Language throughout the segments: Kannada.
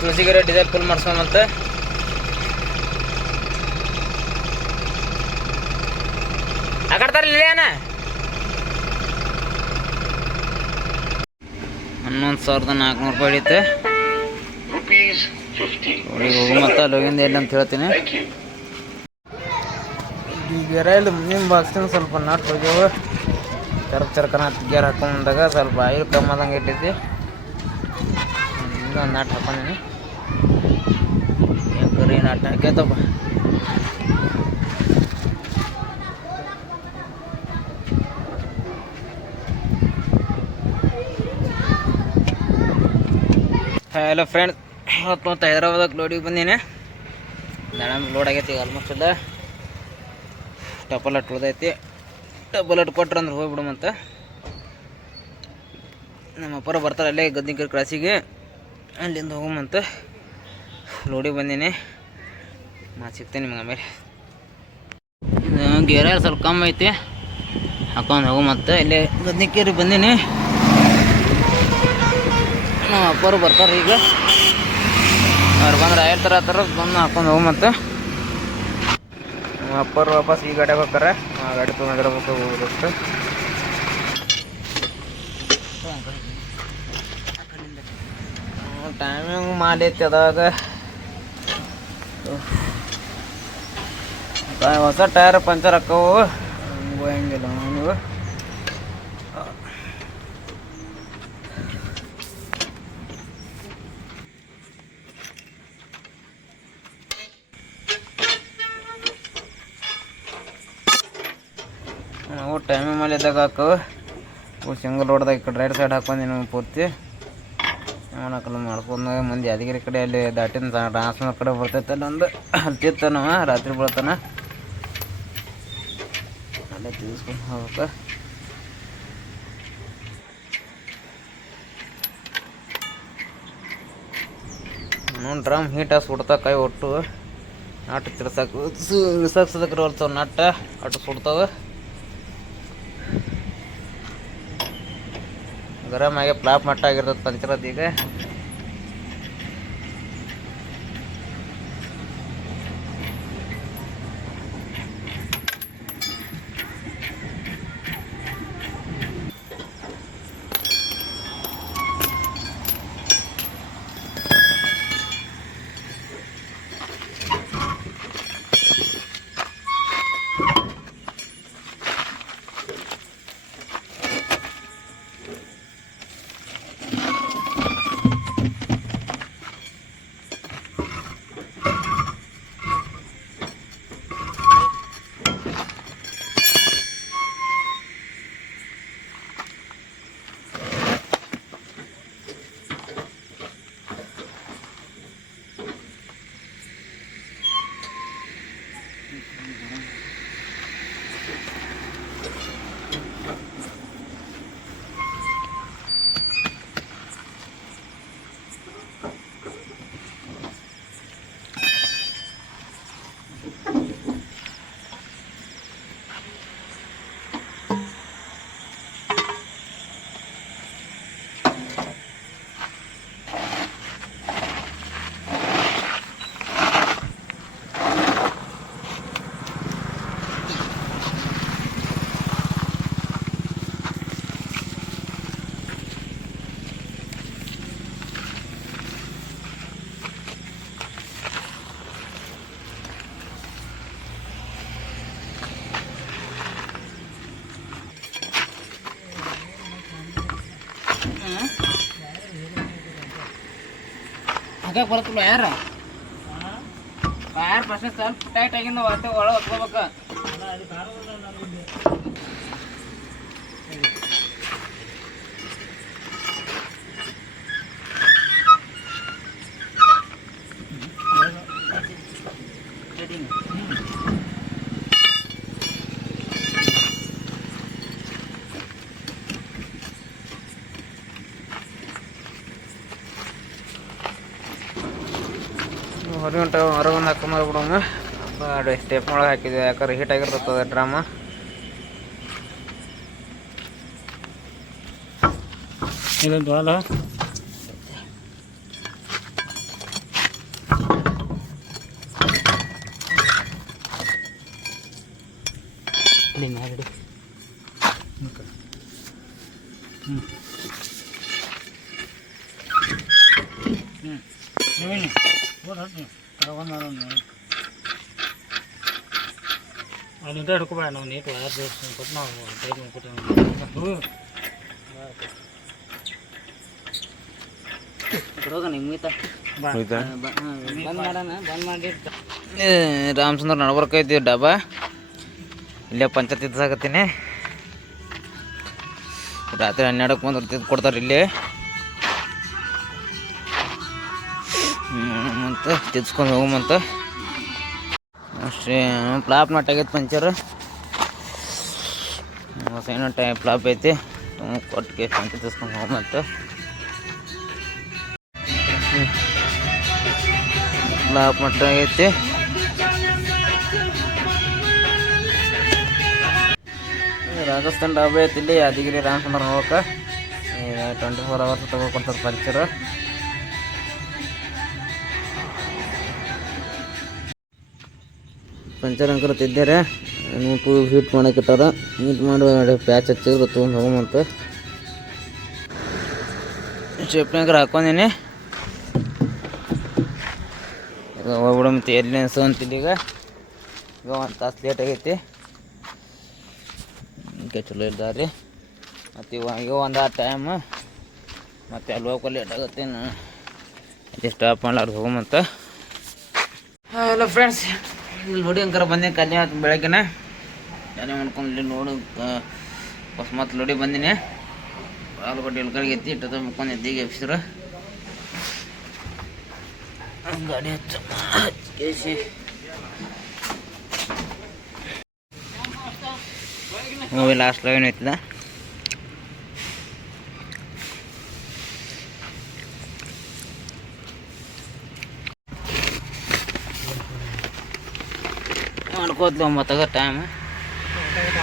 ತುಳಸಿಗೆರೆ ಡಿಸೈಲ್ ಫುಲ್ ಮಾಡ್ಸೋಮಂತ ಆಕಡ್ತಾರಲ್ಲ ಅಣ್ಣ 11,400 ರೂಪಾಯಿ ಹಿಡಿಯುತ್ತೆ ಹೋಗಿ ಹೋಗು ಮತ್ತು ಅಲ್ಲೋಗಿಂದ ಎಲ್ಲಿ ಅಂತ ಹೇಳ್ತೀನಿ. ಈ ಗೆರೆಯಲ್ಲಿ ಮುಂದಿನ ಬಾಕ್ಸಿನ ಸ್ವಲ್ಪ ನಟ್ ಹೋಗ್ಯಾವ ಚರ್ಕನ ಗೇರ್ ಹಾಕೊಂಡಾಗ ಸ್ವಲ್ಪ ಆಯಿಲ್ ಕಮ್ಮಿ ಆದಂಗೆ ಇಟ್ಟೈತಿ. ಇನ್ನೊಂದು ನಟ್ ಹಾಕೊಂಡಿನಿ ಏನು ಕರಿ ನಟ್ ಹಾಕೈತಪ್ಪ. ಹಲೋ ಫ್ರೆಂಡ್ಸ್, ಇವತ್ತು ಮತ್ತು ಹೈದ್ರಾಬಾದಾಗ ಲೋಡಿಗೆ ಬಂದೀನಿ. ನಾಳೆ ಲೋಡ್ ಆಗೈತಿ ಈಗ ಆಲ್ಮೋಸ್ಟ್ ಎಲ್ಲ. ಡಬಲ್ ಅಟ್ ಉಳ್ದೈತಿ. ಡಬಲ್ ಅಟ್ ಕೊಟ್ರೆ ಅಂದ್ರೆ ಹೋಗ್ಬಿಡಮಂತ. ನಮ್ಮ ಅಪ್ಪರ ಬರ್ತಾರೆ ಅಲ್ಲೇ ಗದ್ನಿಕೆರೆ ಕ್ರಾಸಿಗೆ, ಅಲ್ಲಿಂದ ಹೋಗಮಂತ ಲೋಡಿಗೆ ಬಂದೀನಿ. ಸಿಗ್ತೇನೆ ನಿಮ್ಗೆ ಆಮೇಲೆ. ಇದು ಗೇರ ಸ್ವಲ್ಪ ಕಮ್ಮಿ ಐತಿ, ಹಾಕೊಂಡು ಹೋಗಮಂತ. ಇಲ್ಲೇ ಗದ್ನಿಕೆರೆ ಬಂದೀನಿ. ನಮ್ಮ ಅಪ್ಪರು ಬರ್ತಾರೆ ಈಗ. ಅವ್ರು ಬಂದ್ರೆ ಹೇಳ್ತಾರೆ ಆ ಥರ ಬಂದು ಹಾಕೊಂಡು ಹೋಗಮಂತ. ನಮ್ಮ ಅಪ್ಪರು ವಾಪಸ್ ಈ ಗಾಡಿಗೆ ಹೋಗ್ತಾರೆ. ಆ ಗಾಡಿ ತೊಗೊಂಡಿರ್ಬೇಕು ಹೋಗೋದಷ್ಟು. ಟೈಮಿಂಗ್ ಮಾಡೈತಿ ಅದಾಗ ಹೊಸ ಟೈರ್ ಪಂಚರ್ ಹಾಕವು ಹಂಗಿಲ್ಲ ನೀವು. ನಾವು ಟೈಮಿಂಗ್ ಮೇಲೆ ಇದ್ದಾಗ ಹಾಕವು ಸಿಂಗಲ್ ರೋಡ್ದಾಗ ಈ ಕಡೆ ರೈಟ್ ಸೈಡ್ ಹಾಕೊಂಡಿ ಪೂರ್ತಿ ಹಾಕಲ್ಲ ಮಾಡ್ಕೊಂಡಾಗ ಮಂದಿ ಯಾದಗಿರಿ ಕಡೆ ಅಲ್ಲಿ ದಾಟಿನ ಟ್ರಾನ್ಸ್ಫರ್ ಕಡೆ ಬರ್ತೈತೆ ಅಲ್ಲೊಂದು ಅಲ್ತಿತ್ತ ನಾವು ರಾತ್ರಿ ಬೀಳ್ತಾನ ಅಲ್ಲೇ ತಿಳಿಸ್ಕೊಂಡು ಹೋಗ್ಬೇಕು. ಇನ್ನೊಂದು ಡ್ರಮ್ ಹೀಟ್ ಸುಡ್ತಾ ಕೈ ಒಟ್ಟು ನಾಟು ತಿರ್ಸಾಕು ಇಳ್ಸಾಕ್ಸದಕ್ರೆ ಹೊಲ್ತಾವ ನಟ್ಟ ಅಟ್ಟು ಸುಡ್ತಾವ. ಗರಮ್ ಆಗಿ ಫ್ಲಾಪ್ ಮಟ್ಟ ಆಗಿರ್ತದೆ ಪಂಚರದ್ದು ಈಗ. ಹಾಗೆ ಬರುತ್ತಲ್ಲ ಯಾರು ಫಸ್ಟ್ ಸ್ವಲ್ಪ ಟೈಟ್ ಆಗಿಂದ ಒಳಗೆ ಹೊತ್ಕೋಬೇಕು. ಹೊರಗೊಂದು ಹಾಕೊಂಡ್ಬಿಡೋಂಗ ಮಾಡಿ ಸ್ಟೆಪ್ ಒಳಗೆ ಹಾಕಿದ್ವಿ, ಯಾಕಂದ್ರೆ ಹೀಟ್ ಆಗಿರ್ತದೆ ಡ್ರಾಮ. ಇದೊಂದು ಹಾಲು ಮಾಡಿ. ಅಲ್ಲಿಂದ ಹಿಡ್ಕೊಬೇಡ, ನಾವು ನೀಟ್ ಯಾರು ಕೊಟ್ಟು ನಾವು ಟೈಟ್ ಮಾಡ್ಕೊಟ್ಟು ರಾಮಚಂದ್ರ ನಡ್ಬರ್ಕೈತಿ ಡಬ್ಬ. ಇಲ್ಲೇ ಪಂಚಾಯತ್ ಇದ್ದಾಗತ್ತೀನಿ. ರಾತ್ರಿ 12ಕ್ಕೆ ಬಂದು ತಿದ್ದು ಕೊಡ್ತಾರೆ ಇಲ್ಲಿ. ಮತ್ತು ತಿದ್ಸ್ಕೊಂಡು ಹೋಗಂತ ಅಷ್ಟೇ. ಫ್ಲಾಪ್ ನಟ್ಟಾಗೈತೆ ಪಂಚರ್, ಸೈನ್ ಫ್ಲಾಪ್ ಐತಿ. ಕೊಟ್ಟಿಗೆ ಪಂಚರ್ ತಿದ್ಸ್ಕೊಂಡು ಹೋಗಂತ. ಫ್ಲಾಪ್ ಮಟ್ಟಾಗೈತಿ. ರಾಜಸ್ಥಾನ್ ಡಾಬೆ ಐತಿ ಇಲ್ಲಿ ಯಾದಗಿರಿ ರಾಮಚಂದ್ರ ನೋಡಕ್ಕೆ. 24 hours ತಗೊಳ್ಕೊಡ್ತಾರೆ ಪಂಚರ್. ಪಂಚರ್ ಅಂಕರ್ ತಿದ್ದಾರೆ. ಹೀಟ್ ಮಾಡಕ್ಕೆ ಇಟ್ಟಾರ. ಹೀಟ್ ಮಾಡಿ ಪ್ಯಾಚ್ ಹಚ್ಚಿದ್ರೆ ತೊಗೊಂಡು ಹೋಗಂತ ಸ್ಟೆಪ್ನಾಗರ ಹಾಕೊಂಡೀನಿ. ಈಗ ಹೋಗ್ಬಿಡಂತ ಎಲ್ಲಿ ಅನ್ಸಂತಿಲ್ಲ. ಈಗ 1 ತಾಸು ಲೇಟ್ ಆಗೈತಿ. ಚಲೋ ಇದ್ದಾರೆ. ಮತ್ತು ಈಗ ಒಂದು ಟೈಮ್ ಮತ್ತು ಅಲ್ಲಿ ಹೋಗಕ್ಕೆ ಲೇಟ್ ಆಗುತ್ತೆ. ಇಲ್ಲಿ ಸ್ಟಾಪ್ ಮಾಡ್ಲಾರ್ದು ಹೋಗಂತ. ಹಲೋ ಫ್ರೆಂಡ್ಸ್, ಇಲ್ಲಿ ನೋಡಿ ಅಂಕರ ಬಂದೆ ಕಲ್ಯ ಬೆಳಗ್ಗೆನ ಕಲ್ಯ ಮಾಡ್ಕೊಂಡು ಇಲ್ಲಿ ನೋಡು ಅಕಸ್ಮಾತ್ ಲೋಡಿ ಬಂದಿನಿ. ಆಲೂಗಡ್ಡೆ ಎಲ್ಕರಿಗೆ ಎತ್ತಿ ಇಟ್ಟದ ಮುಕ್ಕೊಂಡು ಎದ್ದಿಗೆ ಎಬ್ಸಿದ್ರು. ಗಾಡಿ ಹಚ್ಚಿ ಮೂವಿ ಲಾಸ್ಟ್ ಲೈನ್ ಐತಿಲ್ಲ. ಮಾಡ್ಕೋದ್ಲು 9 ಟೈಮ್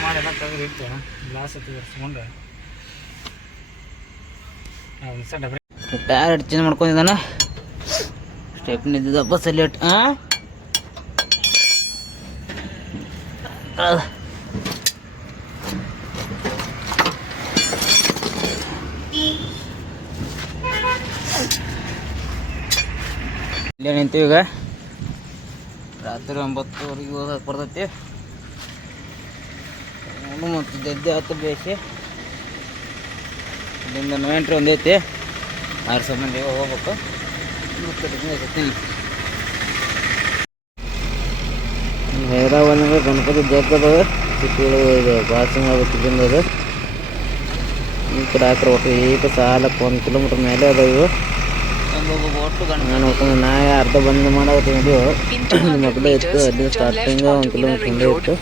ಮಾಡಿಲ್ಲ ತೆಗೆದು ಇರ್ತೇನೆ. ಗ್ಲಾಸ್ ಎತ್ತಿಸ್ಕೊಂಡು ಟೈರ್ ಚೇಂಜ್ ಮಾಡ್ಕೊಂಡಿದ್ದಾನೆ. ಸ್ಟೆಪ್ ನಿಂತಿದ್ದಪ್ಪ ಸೆಲೆಕ್ಟ್. ಇಲ್ಲೇ ನಿಂತೀವಿ. ಈಗ ರಾತ್ರಿ 9:00ವರೆಗೆ ಹೋಗಕ್ಕೆ ಬರ್ತೈತಿ. ನೋಡು ಮತ್ತು ಜಲ್ದಿ ಆಯ್ತು ಬೇಸಿ. ಇಲ್ಲಿಂದ 9 ಎಂಟ್ರಿ ಒಂದೈತಿ. 6 ಮಂದಿ ಹೋಗ್ಬೇಕು. ಹೈದರಾಬಾದ್ನಾಗ ಗಣಪತಿ ಜಗ್ಗದವ ಸಿಟಿಗಳು ಪಾಸಿಂಗ್ ಆಗ್ಬೇಕು. ಇಲ್ಲಿಂದ ಅದು ಈ ಕಡೆ ಹಾಕ್ರೆ ಒಟ್ಟು ಈಗ ಸಾಲಕ್ಕೆ 1 ಕಿಲೋಮೀಟ್ರ್ ಮೇಲೆ ಅದಾವ ಇವು. ನಾನು ನಾ ಅರ್ಧ ಬಂದ್ ಮಾಡಾಕತ್ತೀನಿ. ಮಕ್ಕಳು ಇತ್ತು ಅಲ್ಲಿ ಸ್ಟಾರ್ಟಿಂಗ್ 1 ಕಿಲೋಮೀಟ್ರ್ ಮುಂದೆ ಇತ್ತು.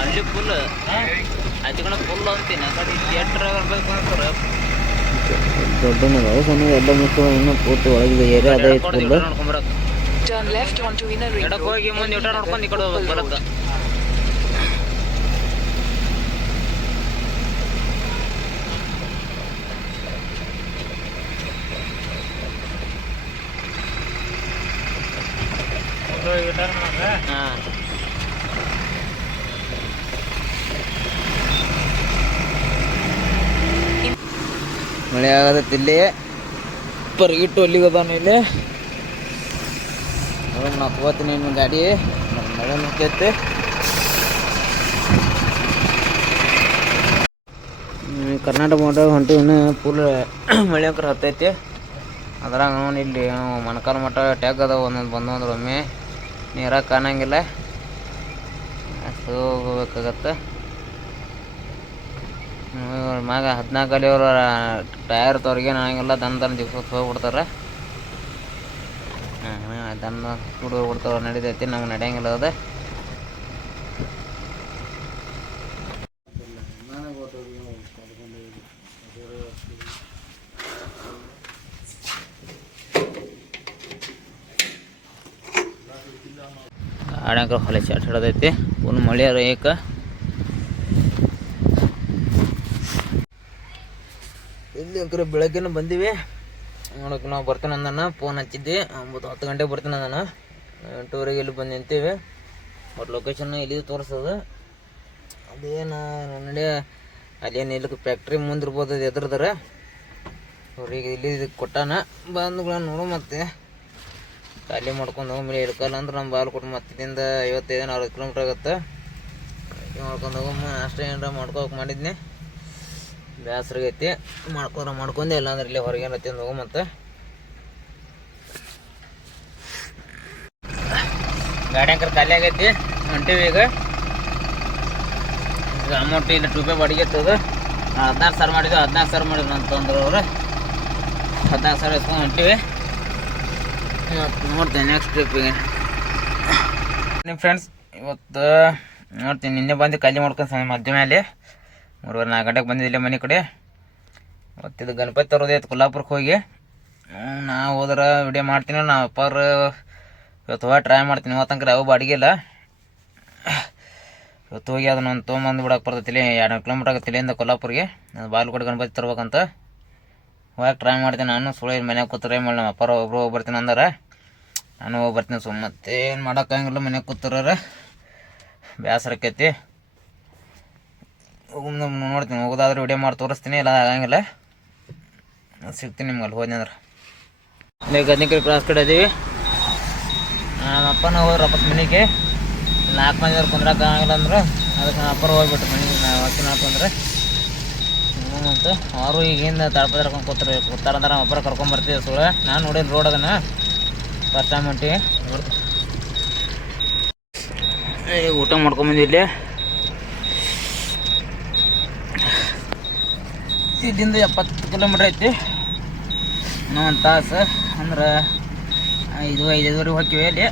ಅಲ್ಲಿ ಫುಲ್ ಆಚೆ ಕಡೆ ಫುಲ್ ಅಂತೀನಿ. ಆ ಕಡೆ ಥಿಯೇಟ್ರ್ ಬರ್ಬೇಕು ಅಂತಾರೆ. ದೊಡ್ಡನಾಗ ಸಣ್ಣ ಎಲ್ಲ ಮುಟ್ಟು ಇನ್ನೂ ಪೂರ್ತಿ ಒಳಗಿದೆ ಏರಿಯಾ ಅದೇ ಇತ್ತು. ಎಡಕ್ಕೆ ಹೋಗಿ ಮುಂದೆ ಊಟ ನೋಡ್ಕೊಂಡು ಈ ಕಡೆ ಹೋಗ್ಬೇಕು ಬರುತ್ತೆ. ಹಾಂ, ಮಳೆ ಆಗದತ್ತು ಇಲ್ಲಿ. ಪರ್ಗಿಟ್ಟು ಅಲ್ಲಿಗೆ ಅದಾನ ಇಲ್ಲಿ. ನಾ ತಗೋತೀನಿ ಇನ್ನು ಗಾಡಿ. ಮಳೆ ನಿಂತೈತೆ. ಕರ್ನಾಟಕ ಮೋಟ ಹೊಂಟಿವಿ. ಫುಲ್ ಮಳೆ ಅಂಕರ ಹತ್ತೈತಿ. ಅದ್ರಾಗ ನೋಡಿ ಇಲ್ಲಿ ಮೊಣಕಾಲು ಮಟ್ಟ ಟ್ಯಾಗ್ ಅದಾವ. ಒಂದೊಂದು ಬಂದು ಅಂದ್ರೆ ಒಮ್ಮೆ ನೀರಾಗ ಕಾಣಂಗಿಲ್ಲ. ಅಷ್ಟು ಹೋಗ್ಬೇಕಾಗತ್ತೆ. ಮ್ಯಾಗ 14 ಅಲ್ಲಿಯವ್ರ ಟಯರ್ ತವ್ರಿಗೆ ನನಗೆಲ್ಲ ದನ ಜಿಗ್ಸೋದು ಹೋಗ್ಬಿಡ್ತಾರೆ. ದನ ಸ್ಪೀಡ್ ಹೋಗ್ಬಿಡ್ತಾವೆ. ನಡೀತೈತಿ, ನಮ್ಗೆ ನಡೆಯಂಗಿಲ್ಲ ಅದ. ಆಡ್ಯಾಂಕ ಹೊಲೆ ಶಾಟ್ ಹಿಡ್ದೈತಿ ಫುಲ್ ಮಳೆ ಏಕ ಇಲ್ಲಿ ಅಂಕರ ಬೆಳಗ್ಗೆನೂ ಬಂದೀವಿ ನೋಡೋಕೆ ನಾವು ಬರ್ತೀನಿ ಅಂದಾನ ಫೋನ್ ಹಚ್ಚಿದ್ದೆ 9-10 ಗಂಟೆಗೆ ಬರ್ತೀನಿ ಅಂದಾನ 8:30 ಇಲ್ಲಿ ಬಂದು ನಿಂತೀವಿ ಬಟ್ ಲೊಕೇಶನ್ ಇಲ್ಲಿ ತೋರಿಸೋದು ಅದೇನು ನಡೆ ಅಲ್ಲೇನು ಇಲ್ಲಿ ಫ್ಯಾಕ್ಟ್ರಿ ಮುಂದಿರ್ಬೋದು ಅದು ಎದ್ರದಾರ ಅವ್ರಿಗೆ ಇಲ್ಲಿ ಕೊಟ್ಟಾನ ಬಂದುಗಳ ನೋಡು ಮತ್ತೆ ಖಾಲಿ ಮಾಡ್ಕೊಂಡು ಹೋಗಿ ಮೇಲೆ ಇಳ್ಕಲ್ಲ ಅಂದ್ರೆ ನಮ್ಮ ಬಾಲ್ ಮತ್ತೆ ಇಲ್ಲಿಂದ 55-60 ಕಿಲೋಮೀಟ್ರ್ ಆಗುತ್ತೆ ಮಾಡ್ಕೊಂಡು ಹೋಗಮ್ಮ ಅಷ್ಟೇ ಏನಾರ ಮಾಡ್ಕೋಕೆ ಮಾಡಿದ್ನಿ ಬೇಸರಾಗೈತಿ ಮಾಡ್ಕೊಂಡೆ ಇಲ್ಲಾಂದ್ರೆ ಇಲ್ಲಿ ಹೊರಗೆ ಏನಾರ ತಿಂದು ಹೋಗು ಮತ್ತೆ ಗಾಡಿ ಅಂಕರ್ ಖಾಲಿ ಆಗೈತಿ ಹೊಂಟೀವಿ ಈಗ ಅಮೌಂಟ್ ಇಲ್ಲಿ ರೂಪಾಯಿ ಬಾಡಿಗೆ ಇರ್ತದೆ 14,000 ಮಾಡಿದ್ವಿ 14,000 ಮಾಡಿದ್ರು ಅಂತಂದ್ರೆ ಅವರು 14,000 ಇಸ್ಕೊಂಡು ಹೊಂಟೀವಿ ನೋಡ್ತೀನಿ ನೆಕ್ಸ್ಟ್ ಟ್ರಿಪ್ಪಿಗೆ ನಿಮ್ಮ ಫ್ರೆಂಡ್ಸ್ ಇವತ್ತು ನೋಡ್ತೀನಿ ನಿನ್ನೆ ಬಂದು ಖಾಲಿ ಮಾಡ್ಕೊಂಡು ಮಧ್ಯ ಮೇಲೆ 3-4 ಗಂಟೆಗೆ ಬಂದಿದ್ದಿಲ್ಲ ಮನೆ ಕಡೆ ಇವತ್ತಿದು ಗಣಪತಿ ತರೋದೈತೆ ಕೊಲ್ಲಾಪುರಕ್ಕೆ ಹೋಗಿ ನಾವು ಹೋದ್ರೆ ವಿಡಿಯೋ ಮಾಡ್ತೀನಿ ನಾವು ಅಪ್ಪಾರು ಇವತ್ತು ಹೋಗಿ ಟ್ರೈ ಮಾಡ್ತೀನಿ ಇವತ್ತಂಕ್ರೆ ಯಾವ ಬಾಡಿಗೆ ಇಲ್ಲ ಇವತ್ತು ಹೋಗಿ ಅದನ್ನೊಂದು ತೊಗೊಂಬಂದು ಬಿಡಕ್ಕೆ ಬರ್ತೈತಿಲ್ಲ 2 ಕಿಲೋಮೀಟ್ರ್ ಆಗುತ್ತೆ ಇಲ್ಲಿಂದ ಕೊಲ್ಲಾಪುರಿಗೆ ನಾನು ಬಾಲ್ಕೋಟೆ ಗಣಪತಿ ತರ್ಬೇಕಂತ ಹೋಗಿ ಟ್ರೈ ಮಾಡ್ತೀನಿ ನಾನು ಸುಳ್ಳು ಮನ್ಯಾಗ ಕೂತ್ರೆ ಮಾಡಿ ನಮ್ಮ ಅಪ್ಪಾರ ಒಬ್ರು ಹೋಗಿ ಬರ್ತೀನಿ ಅಂದ್ರೆ ನಾನು ಹೋಗಿ ಬರ್ತೀನಿ ಮತ್ತೆ ಏನು ಮಾಡೋಕ್ಕಾಗಿಲ್ಲ ಮನ್ಯಾಗ ಕೂತಾರ ಬೇಸರಕ್ಕೈತಿ ನೋಡ್ತೀನಿ ಹೋಗೋದಾದ್ರೆ ವಿಡಿಯೋ ಮಾಡಿ ತೋರಿಸ್ತೀನಿ ಇಲ್ಲ ಆಗಂಗಿಲ್ಲ ಸಿಗ್ತೀನಿ ನಿಮ್ಗೆ ಅಲ್ಲಿ ಹೋದ್ನಿ ಅಂದ್ರೆ ಇಲ್ಲಿ ಗದ್ನಿಕರಿ ಕ್ರಾಸ್ ಕಡೆ ಇದೀವಿ ನಮ್ಮ ಅಪ್ಪನ ಹೋದ್ರೆ ವಾಪಸ್ ಮನೆಗೆ 4 ಮಂದಿ ಕುಂದ್ರಕ್ಕೆ ಆಗಂಗಿಲ್ಲ ಅಂದ್ರೆ ಅದಕ್ಕೆ ನಮ್ಮ ಅಪ್ಪರು ಹೋಗ್ಬಿಟ್ರು ಮನೆಗೆ ವಾಕಿನ ಹಾಕೊಂಡ್ರೆ ಮತ್ತು ಅವರು ಈಗಿಂದ ತಳಪದ ಕರ್ಕೊಂಡು ಕೂತಾರಂದ್ರೆ ನಮ್ಮ ಅಪ್ಪರ ಕರ್ಕೊಂಬರ್ತೀವಿ ಸುಳ್ಳು ನಾನು ನೋಡಿಲ್ಲ ರೋಡ್ ಅದನ್ನು ಫಸ್ಟ್ ಟೈಮ್ ಹೊಂಟಿ ಊಟ ಮಾಡ್ಕೊಂಬಂದು ಇಲ್ಲಿ ಇಲ್ಲಿಂದ 70 ಕಿಲೋಮೀಟ್ರ್ ಐತಿ ಇನ್ನೂ 1 ತಾಸು ಅಂದ್ರೆ 5-5:30 ಹೋಗ್ತೀವಿ ಅಲ್ಲಿ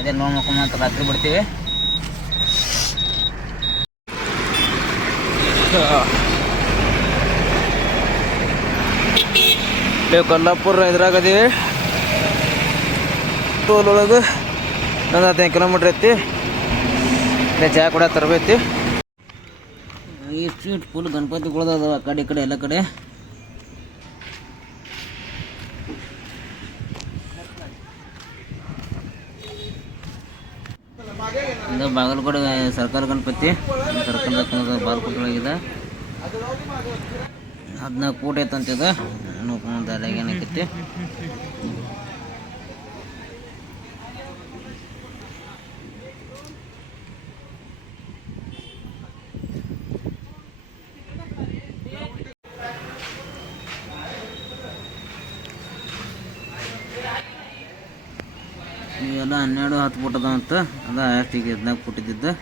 ಅದೇ ಲೋನ್ ಮಾಡ್ಕೊಂಬಂತ ರಾತ್ರಿ ಬಿಡ್ತೀವಿ ಕೊಲ್ಲಾಪುರ ಇದ್ರಾಗದೀವಿ ಟೋಲ್ ಒಳಗೆ 15 ಕಿಲೋಮೀಟ್ರ್ ಐತಿ ಚಹಾ ಕೂಡ ತರಬೇತಿ ಈ ಸ್ಟ್ರೀಟ್ ಫುಲ್ ಗಣಪತಿಗಳದ ಆ ಕಡೆ ಈ ಕಡೆ ಎಲ್ಲ ಕಡೆ ಇದು ಬಾಗಲಕೋಟೆ ಸರ್ಕಾರ ಗಣಪತಿ ಸರ್ಕಾರದ ಬಾಗಲಕೋಟೆ ಒಳಗಿದೆ 14 ಕೋಟಿ ಐತಂತಿದೆ ನೋಡ್ಕೊಂಡಾಗ ಏನಾಕೈತಿ ಇವೆಲ್ಲ 12-10 ಫುಟ್ ಅದಾವ ಅಂತ ಅದ ಅಷ್ಟಿಗೆ 14 ಫುಟ್ ಇದ್ದಿದ್ದು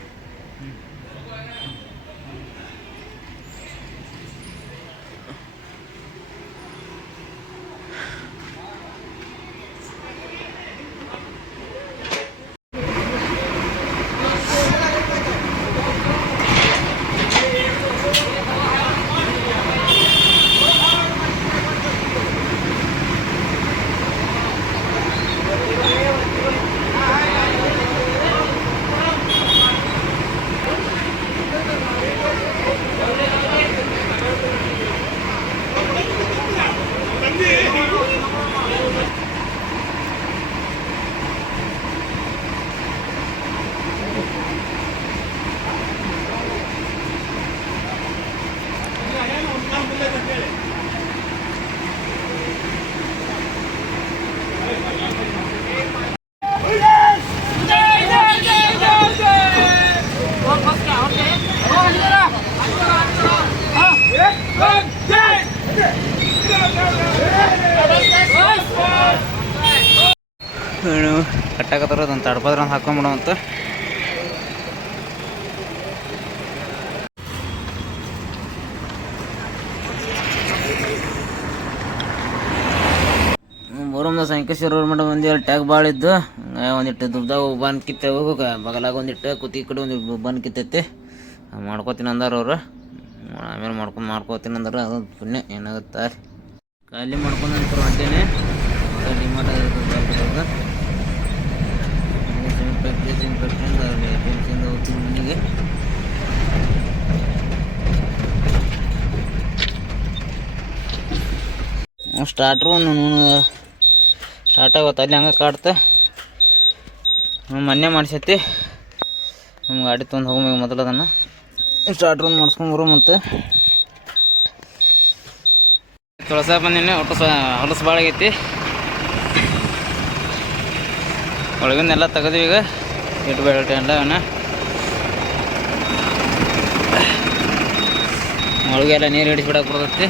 ಕಟ್ಟಾಕತ್ತಾರ ಅದನ್ನು ತಡ್ಪದ್ರ ಹಾಕೊಂಬಿಡೋ ಅಂತ ಬರೋಮ್ದ ಸಂಕೇಶ್ವರ ಮಠ ಮಂದಿ ಅಲ್ಲಿ ಟ್ಯಾಗ್ ಭಾಳ ಇದ್ದು ಒಂದಿಟ್ಟು ದುಡ್ದಾಗ ಬಂದು ಕಿತ್ತ ಹೋಗ ಬಗಲಾಗ ಒಂದಿಟ್ಟು ಕುತಿ ಕಡೆ ಒಂದು ಬಂದು ಕಿತ್ತೈತಿ ಮಾಡ್ಕೋತೀನಿ ಅಂದಾರ ಅವ್ರು ಆಮೇಲೆ ಮಾಡ್ಕೋತೀನಿ ಅಂದ್ರೆ ಅದು ಪುಣ್ಯ ಏನಾಗುತ್ತೆ ಖಾಲಿ ಮಾಡ್ಕೊಂಡು ಅಂತಾರೆ ಹೊಂಟೇನೆ ಡಿಮಾರ್ಟ್ ಫ್ಯಾಕ್ಟ್ರಿ ಸ್ಟಾರ್ಟ್ರು ಸ್ಟಾರ್ಟ್ ಆಗುತ್ತೆ ಅಲ್ಲಿ ಹಂಗೆ ಕಾಡ್ತ ಮೊನ್ನೆ ಮಾಡಿಸೈತಿ ನಮ್ಮ ಗಾಡಿ ತೊಗೊಂಡು ಹೋಗಿ ಮೊದಲು ಅದನ್ನು ಸ್ಟಾರ್ಟ್ರ್ ಒಂದು ಮಾಡಿಸ್ಕೊಂಬರು ಮತ್ತು ತೊಳಸ ಬಂದಿನಿ ಒಟ್ಟು ಹೊಲಸು ಭಾಳ ಆಗೈತಿ ಒಳಗಿಂದೆಲ್ಲ ತೆಗೆದ್ವಿ ಈಗ ಇಟ್ಟು ಬೆಳಟ ಎಲ್ಲ ಅವನ್ನ ಒಳಗೆಲ್ಲ ನೀರು ಹಿಡಿಸ್ಬಿಡಕ್ಕೆ ಬರ್ತೈತಿ